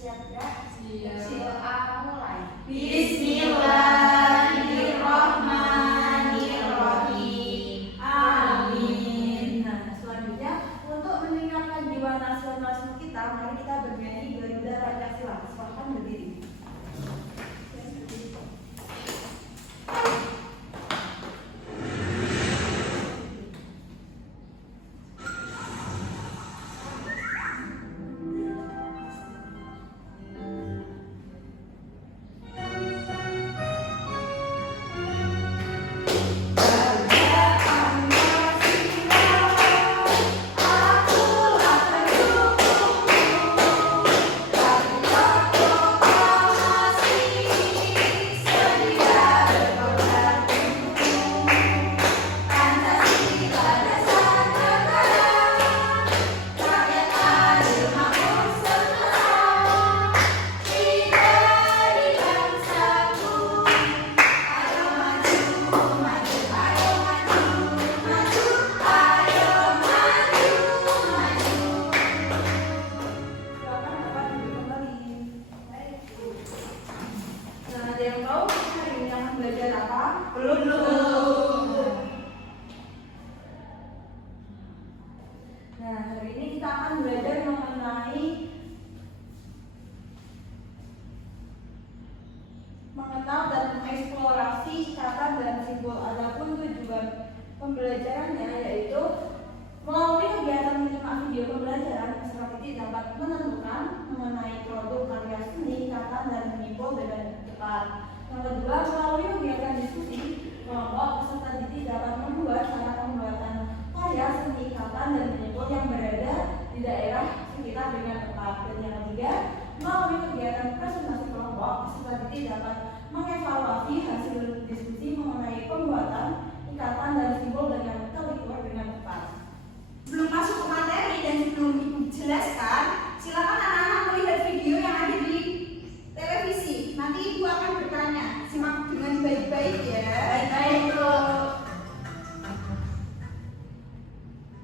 Siap gak? Siap. Mulai. Bismillahirrahmanirrahim. Amin. Nah, selanjutnya untuk meningkatkan jiwa nasionalisme kita, mari kita bernyanyi Garuda Pancasila. Silakan berdiri. Mengenal dan mengeksplorasi ikatan dan simbol. Adapun tujuan pembelajarannya yaitu melalui kegiatan menyimak video pembelajaran, peserta didik dapat menentukan mengenai produk karya seni, ikatan dan simbol dengan tepat. Yang kedua, melalui kegiatan diskusi kelompok, peserta didik dapat membuat cara pembuatan karya seni, ikatan dan simbol yang berada di daerah sekitar dengan tepat. Dan yang ketiga, melalui kegiatan presentasi kelompok, peserta didik dapat mengevaluasi hasil diskusi mengenai pembuatan ikatan dan simbol dengan terukur dengan tepat. Sebelum masuk ke materi dan sebelum Ibu jelaskan, silakan anak-anak melihat video yang ada di televisi. Nanti Ibu akan bertanya. Simak dengan baik-baik ya. Baik,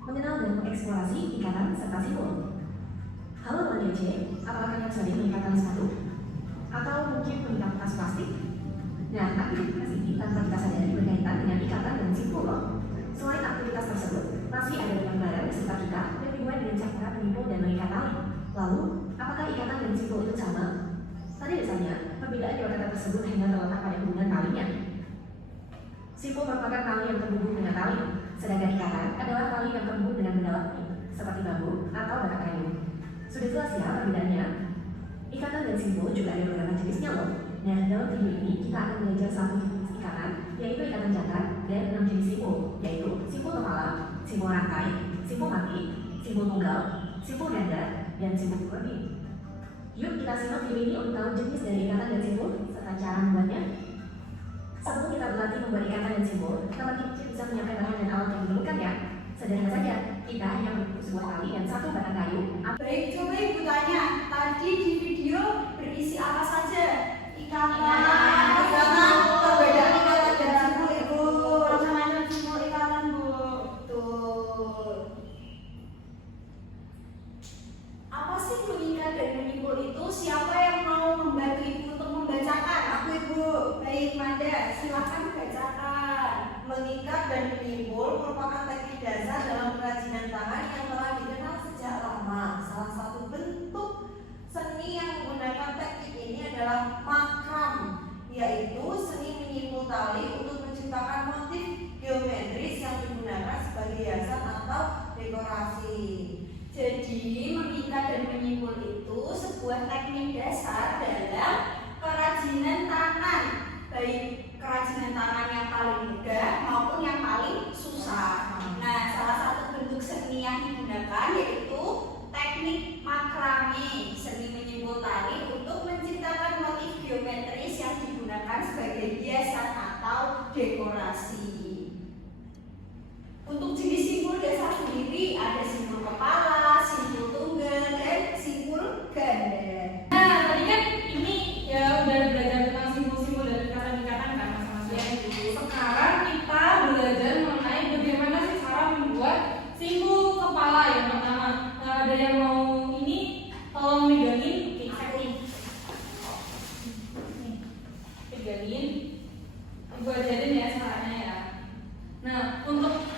Mengenal dan mengeksplorasi ikatan serta simbol. Halo teman DC, apakah kalian sering mengikat tali sepatu? Atau mungkin mengikat tas plastik? Nah, aktivitas ini tanpa kita sadari berkaitan dengan ikatan dan simbol. Selain aktivitas tersebut, masih ada gambaran beserta kita yang dimulai dengan cara menyimpul dan mengikat tali. Lalu, apakah ikatan dan simbol itu sama? Pada dasarnya, perbedaan dua kata tersebut hanya terletak pada hubungan talinya. Simbol merupakan tali yang terhubung dengan tali, sedangkan ikatan adalah tali yang terhubung dengan benda lain, seperti bambu atau batang kayu. Sudah jelas ya perbedaannya? Ikatan dan simbol juga ada beberapa jenisnya loh. Nah, dalam video ini kita akan belajar satu jenis ikatan, yaitu ikatan jangkar, dan 6 jenis simbol, yaitu simbol kepala, simbol rantai, simbol mati, simbol tunggal, simbol ganda, dan simbol kurni. Yuk kita simak video ini untuk tahu jenis dari ikatan dan simbol serta cara membuatnya. Sebelum kita berlatih membuat ikatan dan simbol, teman kecil bisa menyiapkan bahan dan alat yang diperlukan ya. Sederhana saja, kita hanya membutuhkan sebuah tali dan satu batang kayu. Baik, coba Ibu tanya. Tadi di video berisi apa saja? Ikatan, perbedaan ikatan dan simbol Ibu. Macam-macam simbol ikatan, Bu. Betul. Apa sih mengikat dan menyimpul itu? Siapa yang mau membantu Ibu untuk membacakan? Aku Ibu. Baik, Manda, silakan bacakan. Mengikat dan menyimpul merupakan teknik dasar dalam kerajinan tangan yang telah dikenal sejak lama. Salah satu bentuk seni yang menggunakan teknik ini adalah makram, yaitu seni menyimpul tali untuk menciptakan motif geometris yang digunakan sebagai hiasan atau dekorasi. Jadi, mengikat dan menyimpul itu sebuah teknik dasar dalam kerajinan tangan, baik kerajinan tangan yang paling mudah maupun yang paling susah. Nah, salah satu bentuk seni yang digunakan yaitu teknik makrame, seni menyimpul tali untuk menciptakan motif geometris yang digunakan sebagai hiasan atau dekorasi. Untuk jenis simbol dasar sendiri ada simbol kepala, simbol tunggal, dan simbol ganda. Nah, tadi kan ini ya udah belajar tentang simbol-simbol dan ikatan-ikatan kan masing-masing. Sekarang kita belajar mengenai bagaimana sih cara membuat simbol kepala yang pertama. Ada yang mau ini tolong megangin, setting. pegangin. Gue ajarin ya caranya ya. Nah, untuk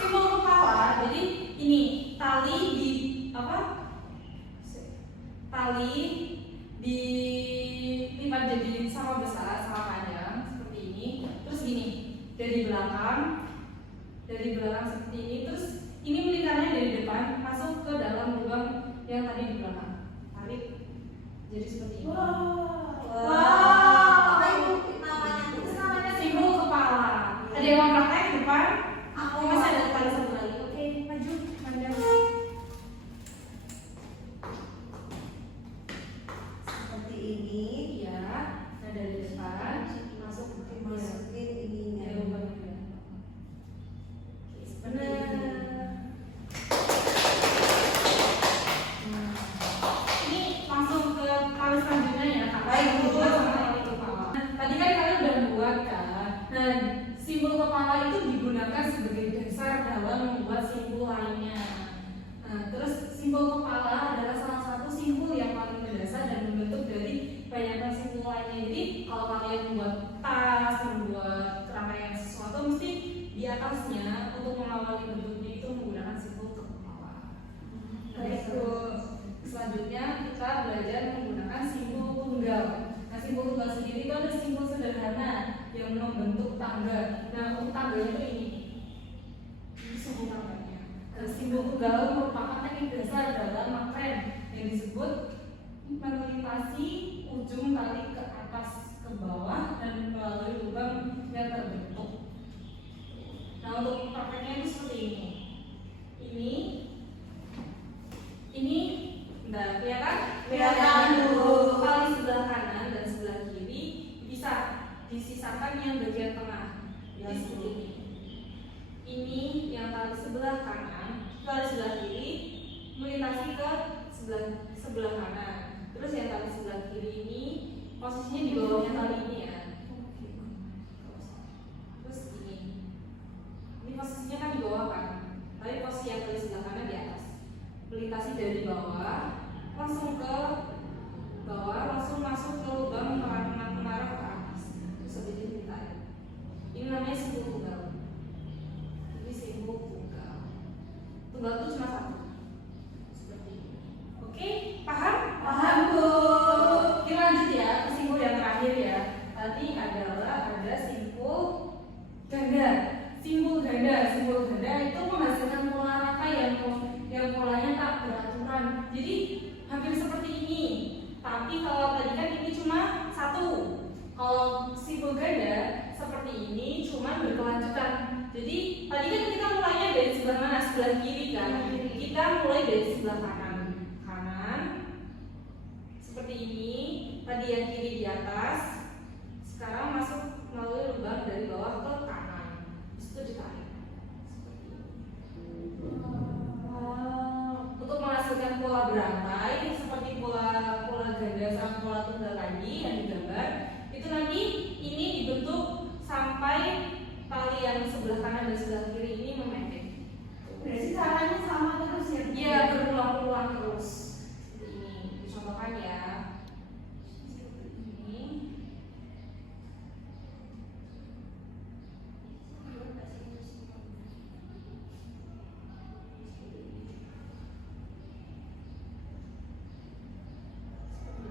simbol kepala, jadi ini tali di apa? Tali dilipat jadi sama besar, sama panjang seperti ini. Terus gini, dari belakang seperti ini. Terus ini melingkarnya dari depan masuk ke dalam lubang yang tadi di belakang. Tarik, jadi seperti ini. Apa itu namanya? Itu namanya Simbol kepala. Ada yang mau praktek depan? Aku Masih ada kali satu lagi. Oke, maju, mandang. Seperti ini. Iya. Nah dari depan masuk Masukin ininya. ya lubangnya. Seperti ini. Ini langsung ke kali selanjutnya ya kak. Baik, Bu. Sama tali kepala. Tadi kan kalian udah buat kan. Nah simbol kepala itu digunakan sebagai dasar dalam membuat simbol lainnya. Nah terus simbol kepala adalah salah satu simbol yang paling mendasar dan membentuk dari banyaknya simbol lainnya. Jadi kalau kalian membuat tas, membuat rangkaian sesuatu mesti di atasnya untuk mengawali bentuknya itu menggunakan simbol kepala. Baik, selanjutnya kita belajar menggunakan simbol tunggal. Nah, simbol tunggal sendiri itu ada simbol sederhana yang membentuk tangga. Nah, untuk tangganya itu ini simbol tangganya. Nah, simbol tunggal merupakan teknik dasar dalam makrem yang disebut melintasi ujung tali ke atas ke bawah dan melalui lubang yang terbentuk. Nah, untuk prakteknya itu seperti ini. Ini, nah, kelihatan? Kelihatan, Bu. Tali sebelah kanan dan sebelah kiri bisa disisakan yang bagian tengah. Jadi seperti ini. Ini yang tali sebelah kanan, tali sebelah kiri melintasi ke sebelah kanan. Terus yang tali sebelah kiri ini posisinya di bawahnya tali ini ya. Terus ini posisinya kan di bawah kan, tapi posisi yang tali sebelah kanan di atas. Melintasi dari bawah langsung ke bawah, langsung masuk ke lubang mengarah ke atas. Terus habis itu ditarik. Ini namanya simbol tunggal. Ini simbol tunggal. Tunggal itu cuma satu. Seperti ini. Oke, paham? Paham, Bu. Kita lanjut ya ke simbol yang terakhir ya. Tadi adalah ada simbol ganda. Simbol ganda itu menghasilkan pola rata yang polanya tak beraturan. Jadi hampir seperti ini. Tapi kalau tadi kan ini cuma satu. Kalau simbol ganda seperti ini cuma berkelanjutan. Jadi tadi kan kita mulainya dari sebelah mana? Sebelah kiri kan. Kita mulai dari sebelah kanan. Seperti ini. Tadi yang kiri di atas. Sekarang masuk melalui lubang dari bawah ke kanan. Itu ditarik. Untuk menghasilkan pola berantai seperti pola ganda sama pola tunggal tadi yang digambar, itu nanti ini dibentuk sampai tali yang sebelah kanan dan sebelah kiri ini memendek. Berarti caranya sama terus ya? Iya, berulang-ulang terus. Seperti ini. Dicontohkan ya. Seperti ini.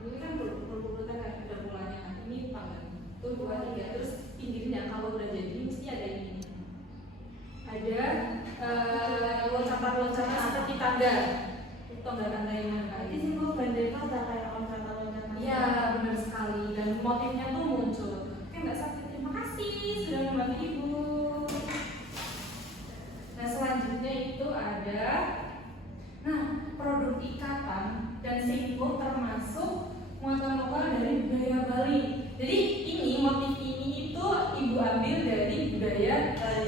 Ini kan berurutan ada polanya. Ini panggang. Tuh 2, 3. Terus pinggirnya kalau udah jadi mesti ada ini. Ada loncatan-loncatan seperti tangga. Tangga-tangga yang mana? Berarti simbol ganda itu ada kayak loncatan-loncatan. Iya, benar sekali. Dan motifnya tuh muncul. Oke, Mbak Sakti, terima kasih sudah membantu Ibu. Nah, selanjutnya itu ada produk ikatan dan simbol termasuk muatan lokal dari budaya Bali. Jadi ini motif ini itu Ibu ambil dari budaya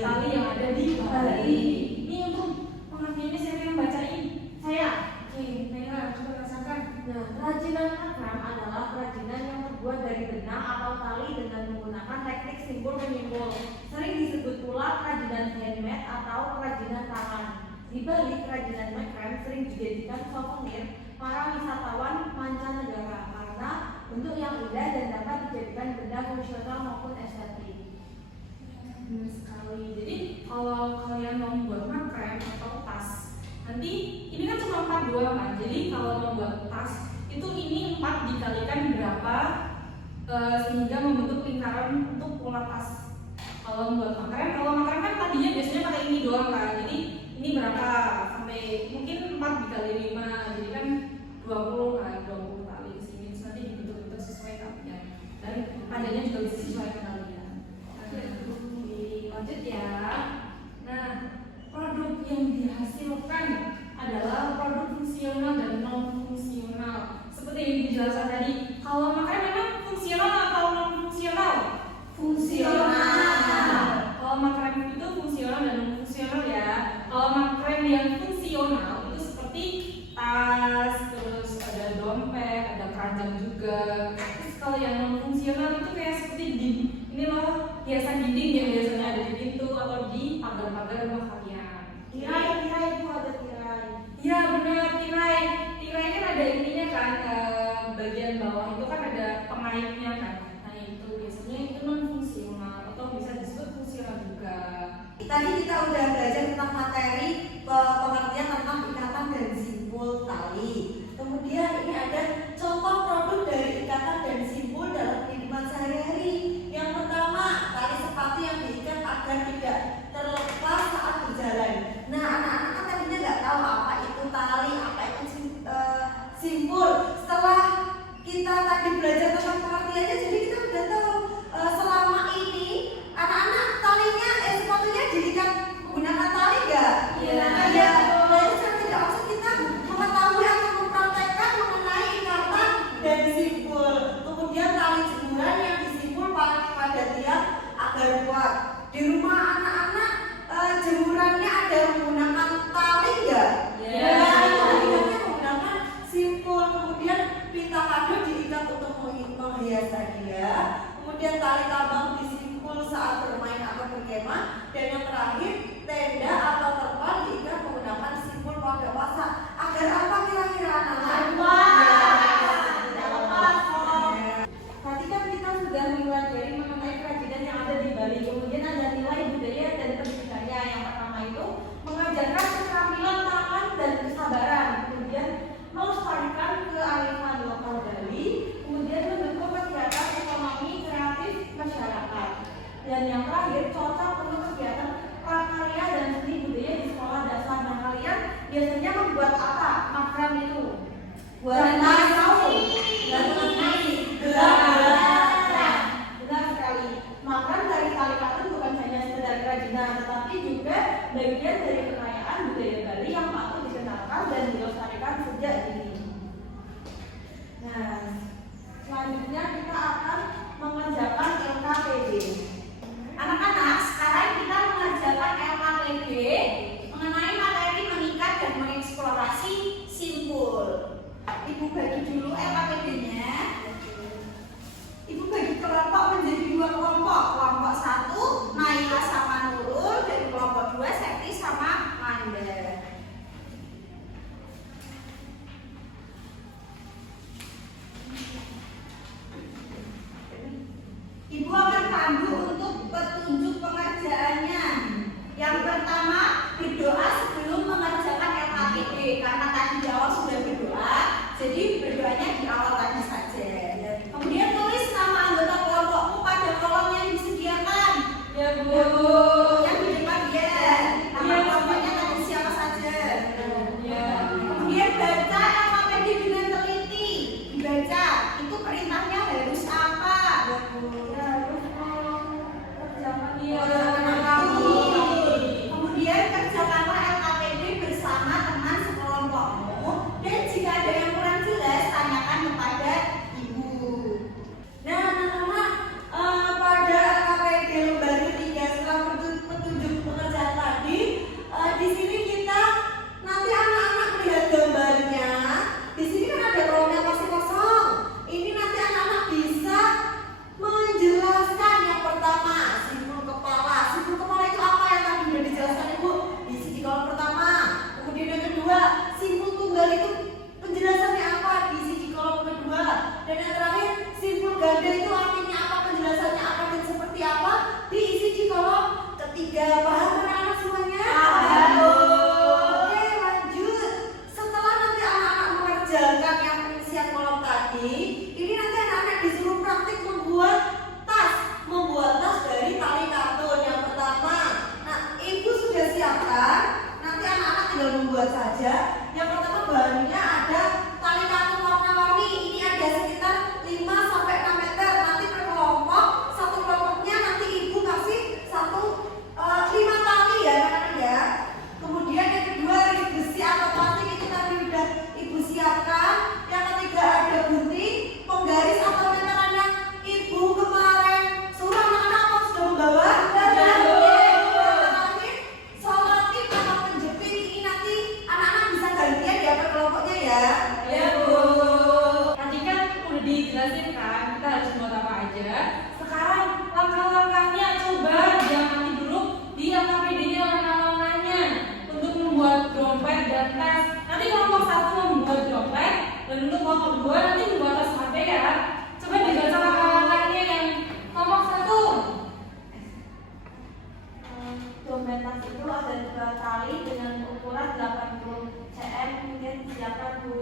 Bali yang ada di Bali. Ini untuk pengertiannya siapa yang bacain? Saya. Oke, Naila, coba rasakan. Nah, kerajinan makram adalah kerajinan yang terbuat dari benang atau tali dengan menggunakan teknik simbol menyimbol. Sering disebut pula kerajinan handmade atau kerajinan tangan. Di Bali, kerajinan makram sering dijadikan souvenir para wisatawan mancanegara karena bentuk yang indah dan dapat dijadikan benda dikalikan berapa sehingga membentuk lingkaran untuk pola tas. Kalau membuat makaran kan tadinya biasanya pakai ini doang kan, jadi ini berapa sampai mungkin 4 dikali 5, jadi kan 20 kan, 20 kali di sini, terus nanti dibentuk-bentuk sesuai kalian dan panjangnya juga bisa sesuai kalian. Lanjut ya. Nah, produk yang dihasilkan adalah produk fungsional dan non fungsional. Seperti yang dijelaskan tadi, kalau makanan memang fungsional atau non fungsional? Fungsional. Kalau makanan itu fungsional dan non fungsional ya. Kalau makanan yang fungsional itu seperti tas, terus ada dompet, ada keranjang juga. Terus kalau yang non fungsional itu kayak seperti ini loh, hiasan dinding yang biasanya ada di pintu atau di pagar-pagar rumah kalian. Tirai itu ada tirai. Iya benar, tirai. Tirai kan ada ininya kan, bagian bawah itu kan ada pengaitnya kan. Nah itu biasanya itu non fungsional atau bisa disebut fungsional juga. Tadi kita udah belajar tentang materi pengertian tentang ikatan dan simpul tali. Kemudian ini ada contoh produk dari ikatan dan simpul dalam kehidupan sehari-hari. Yang pertama, tali sepatu yang diikat agar tidak terlepas saat berjalan. Nah, anak-anak kan tadinya nggak tahu apa itu tali, apa itu simpul. Setelah kita tadi belajar tentang pengertiannya, jadi kita udah tahu selama ini anak-anak talinya, sepatunya diikat menggunakan tali nggak? Iya. Nah, itu kan tidak maksud kita mengetahui atau mempraktekkan mengenai ikatan dan simpul. Kemudian tali jemuran yang disimpul pada tiang agar kuat. Di rumah anak-anak jemurannya ada menggunakan tali nggak? Iya. Ikatnya menggunakan simpul. Kemudian pita kado diikat untuk menghias hadiah. Kemudian tali tambang disimpul saat bermain atau berkemah. Dan yang terakhir, tenda atau terpal diikat menggunakan simpul pada puasa. Agar apa kira-kira anak-anak? Tadi kan kita sudah mempelajari mengenai kerajinan yang ada di Bali. Kemudian ada nilai budaya dan pendidikannya. Yang pertama itu mengajarkan keterampilan tangan dan kesabaran. Kemudian melestarikan kearifan lokal Bali. Kemudian mendukung kegiatan ekonomi kreatif masyarakat. Dan yang terakhir, cocok untuk kegiatan prakarya dan seni budaya di sekolah dasar. Nah, kalian biasanya membuat apa? Makram itu? Buat nasi. Benar sekali. Makram dari tali katun bukan hanya sekedar kerajinan, tetapi juga bagian dari kekayaan budaya Bali yang patut dikenalkan dan dilestarikan sejak dini. Nah, selanjutnya kita akan mengerjakan LKPD. Anak-anak, sekarang kita mengerjakan LKPD mengenai materi mengikat dan mengeksplorasi simpul. Ibu bagi dulu LKPD-nya. Ibu bagi kelompok menjadi 2 kelompok. Kelompok 1 Naila sama Nurul, dan kelompok 2 Septi sama Manda. Ibu akan pandu untuk petunjuk pengerjaannya. Yang pertama, berdoa sebelum mengerjakan LKPD. Karena tadi di awal sudah berdoa, jadi berdoanya di awal tadi saja. Kemudian tulis nama anggota kelompokmu pada kolom yang disediakan. Ya Bu. Yang di depan dia. Nama kelompoknya tadi siapa saja. Ya. Kemudian baca LKPD dengan teliti. Dibaca, itu perintahnya harus apa? Kemudian kerjakanlah LKPD bersama teman sekelompokmu, dan jika ada yang kurang jelas tanyakan kepada ibu. Nah, anak-anak, pada LKPD lembar ketiga setelah petunjuk pengerjaan tadi, di sini kita nanti anak-anak melihat gambarnya. Di sini kan ada kolomnya pasti kosong. Ini nanti anak-anak bisa menjelaskan. Yang pertama, simpul kepala. Simpul kepala itu apa yang tadi sudah dijelaskan Ibu? Diisi di kolom pertama. Kemudian yang kedua, simpul tunggal itu penjelasannya apa? Diisi di kolom kedua. Dan yang terakhir, simpul ganda itu artinya apa? Penjelasannya apa dan seperti apa? Diisi di kolom ketiga. Paham anak-anak semuanya? Paham. Oke, lanjut. Setelah nanti anak-anak mengerjakan yang pengisian kolom tadi, tali. Ini nanti anak-anak disuruh praktik membuat tas dari tali kartun yang pertama. Nah, ibu sudah siapkan. Nanti anak-anak tinggal membuat saja. Yang pertama bahannya ada tali kartun warna-warni. Ini ada sekitar 5 sampai 6 meter. Nanti per kelompok, satu kelompoknya nanti ibu kasih 5 tali ya anak-anak ya. Kemudian yang kedua ring besi atau plastik itu tadi udah ibu siapkan. Yang ketiga ada gunting, penggaris atau meterannya ibu kemarin suruh anak-anak apa sudah membawa? Selotip atau penjepit ini nanti anak-anak bisa gantian ya per kelompoknya ya. Ya Bu. Tadi kan udah dijelasin kan kita harus buat apa aja. Sekarang langkah-langkahnya coba jangan nanti dulu di AKPD-nya langkah-langkahnya untuk membuat dompet dan tas. Nanti kelompok 1 membuat dompet dan untuk kelompok 2 nanti membuat tas HP ya. Coba dibaca langkah-langkahnya yang kelompok 1. Dompet tas itu ada 2 tali dengan ukuran 80 cm. Mungkin siapa Bu?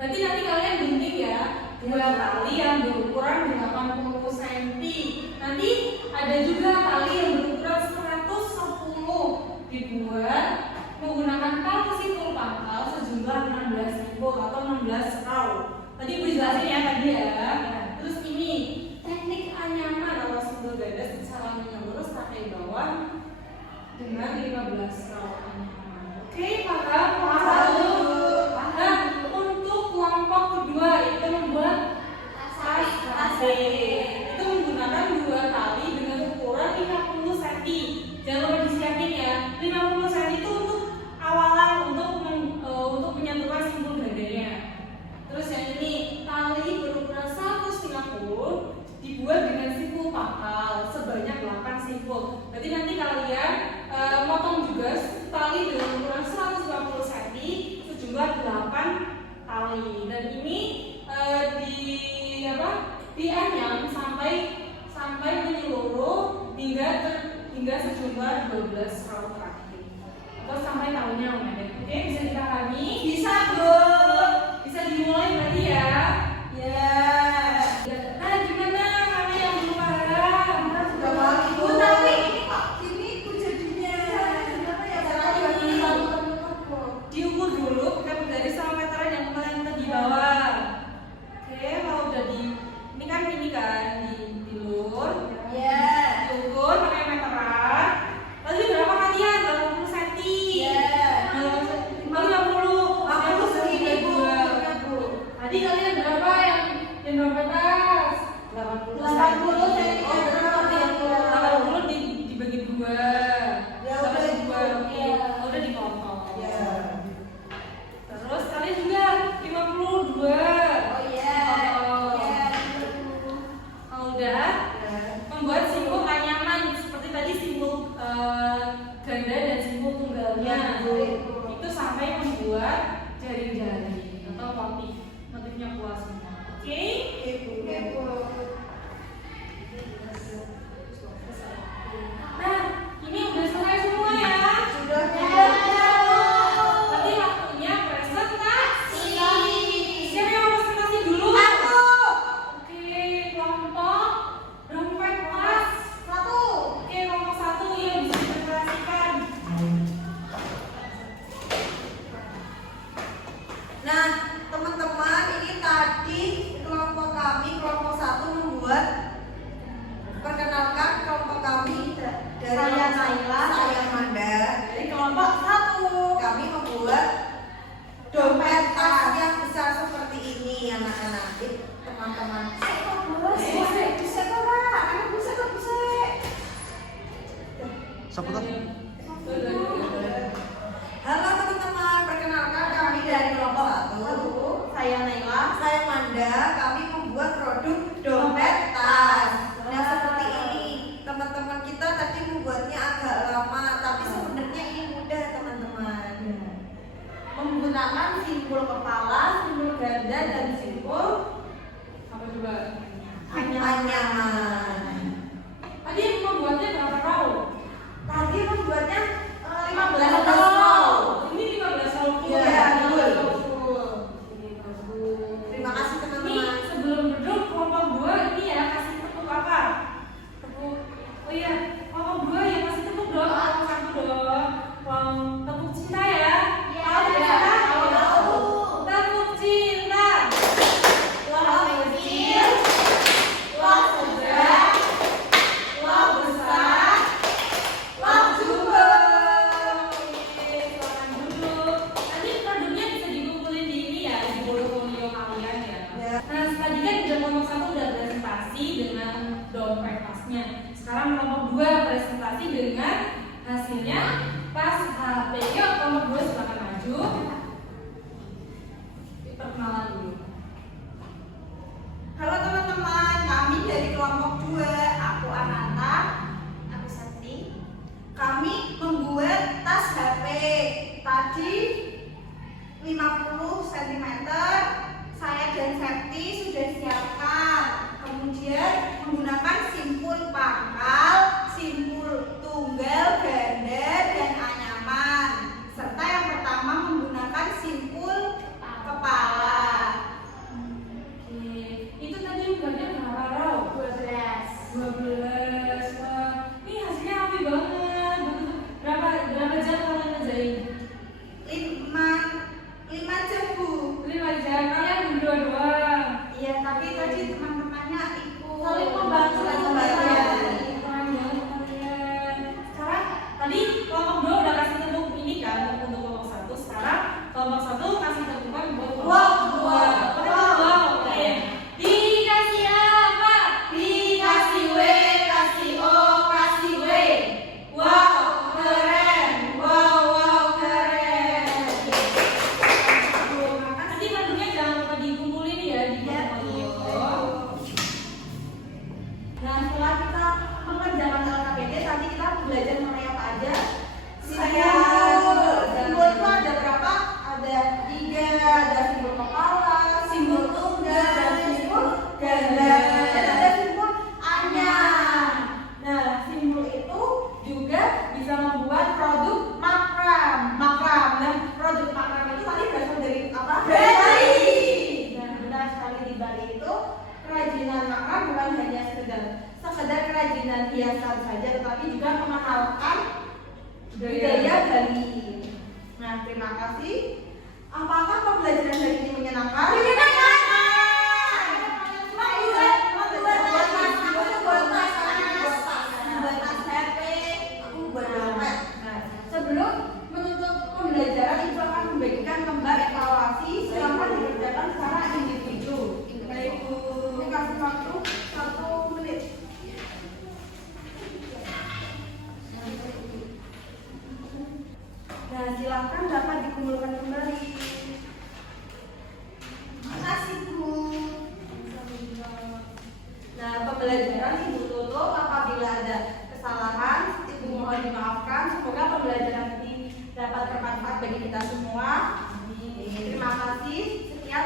Berarti nanti kalian gunting ya 2 tali yang berukuran 80 cm. Nanti ada juga tali yang berukuran 110 dibuat menggunakan tali simpul pangkal sejumlah 16 simpul atau 16 row. Tadi Bu jelasin ya tadi ya. Terus ini teknik anyaman atau simpul gadas caranya lurus sampai bawah dengan 15 row anyaman. Oke, paham? Nah, untuk kelompok kedua itu membuat tas itu menggunakan 2 tali dengan ukuran 50 cm. Jangan lupa disiapin ya. 50 cm itu untuk awalan untuk menyatukan simpul gadanya. Terus yang ini tali berukuran 150 dibuat dengan simpul pangkal sebanyak 8 simpul. Berarti nanti kalian motong juga tali dengan ukuran 150 cm sejumlah 8 tali. Dan ini dianyam sampai menyeluruh hingga sejumlah 12 row terakhir atau sampai talinya memendek. Oke, bisa dipahami? Bisa Bu. Bisa dimulai berarti ya? Ya. Nah, gimana kami yang belum paham? Sudah paham Ibu, tapi ini kok ini Bu jadinya gimana ya caranya? Diukur dulu pakai penggaris sama meteran yang kalian tadi bawa. Oke, kalau udah ini kan dilur. Ya. Diukur pakai meteran. Tadi berapa kalian? 80 cm. Ya. 50 segini Bu. Tadi kalian berapa yang dompet tas? 80 cm. Oh, 80 dibagi 2. Ya udah Dibagi 2. Oke. Udah dipotong. Ya. Terus kalian juga 52. Oh iya. Kalau udah membuat simpul anyaman seperti tadi simpul ganda dan simpul tunggalnya. Itu sampai membuat jari-jari atau motifnya puas semua. Oke? Nah, ini udah selesai semua ya. Sudah Nanti waktunya presentasi. Siapa yang mau presentasi dulu? Aku. Oke, kelompok dompet tas. Oke, kelompok 1 ya bisa dipresentasikan. Nah, teman-teman, ini tadi kelompok kami, kelompok 1 membuat, perkenalkan kelompok kami dari Saya Naila. saya Manda. Dari kelompok 1. Kami membuat dompet tas yang besar seperti ini, anak-anak. Teman-teman. Halo teman-teman, perkenalkan kami dari kelompok 1. Saya Naila. Saya Manda, kami membuat produk dompet tas. Nah, seperti ini. Teman-teman kita tadi membuatnya agak lama, tapi sebenarnya ini mudah, teman-teman. Menggunakan simpul kepala, simpul ganda dan simpul Apa coba? Anyaman. Tadi yang membuatnya berapa row? Tadi membuatnya 15 row. Ini 15 row. Iya, betul. Ini bagus. Terima kasih Ini teman-teman. Nah, tadi kan udah kelompok 1 udah presentasi dengan dompet tasnya. Sekarang kelompok 2 presentasi dengan hasilnya pas HP. Yuk, kelompok 2 silakan maju. Perkenalan dulu. Halo teman-teman, kami dari kelompok 2. Aku Ananta. Aku Santi. Kami membuat tas HP. Tadi 50 cm. Saya dan Septi sudah siapkan. Kemudian menggunakan simpul pangkal, simpul tunggal, ganda, dan anyaman. Serta yang pertama menggunakan simpul kepala. Oke, itu tadi jumlahnya berapa, Ro? 12. Wah, ini hasilnya rapi banget. Berapa jam kalian ngerjain? 5 jam, Bu. 5 jam. Kalian berdua doang. Iya, tapi tadi teman-temannya ikut. Saling membantu. Saling membantu. Keren banget kalian. Sekarang tadi kelompok 2 udah kasih tepuk ini kan untuk kelompok 1. Sekarang kelompok 1 kasih tepukan buat kelompok 2. Wow. Oke. Dikasih apa? Dikasih W, kasih O, kasih W. Wow, keren. Wow, keren. Nanti bentuknya jangan lupa dikumpulin ya di kelompok. Nah, setelah kita mengerjakan LKPD, tadi kita belajar mengenai apa aja? Simbol itu ada berapa? Ada 3, ada simbol kepala, simbol tunggal, dan simbol ganda, dan ada simbol anyar. Nah, simbol itu juga bisa membuat produk makram. Nah, produk makram itu tadi berasal dari apa? Dari Bali. Dan benar sekali, di Bali itu kerajinan makram bukan hanya sekedar kerajinan hiasan saja, tetapi juga mengenalkan budaya Bali. Nah, terima kasih. Apakah pembelajaran hari ini menyenangkan? Menyenangkan. Sebelum menutup pembelajaran, itu akan membagikan lembar evaluasi. Silakan dikerjakan secara individu. Baik, Bu. Kasih waktu 1 menit. Nah, silakan dapat dikumpulkan kembali. Makasih, Bu. Nah, pembelajaran Ibu tutup. Apabila ada kesalahan, Ibu mohon dimaafkan. Semoga pembelajaran ini dapat bermanfaat bagi kita semua. Terima kasih. Sekian.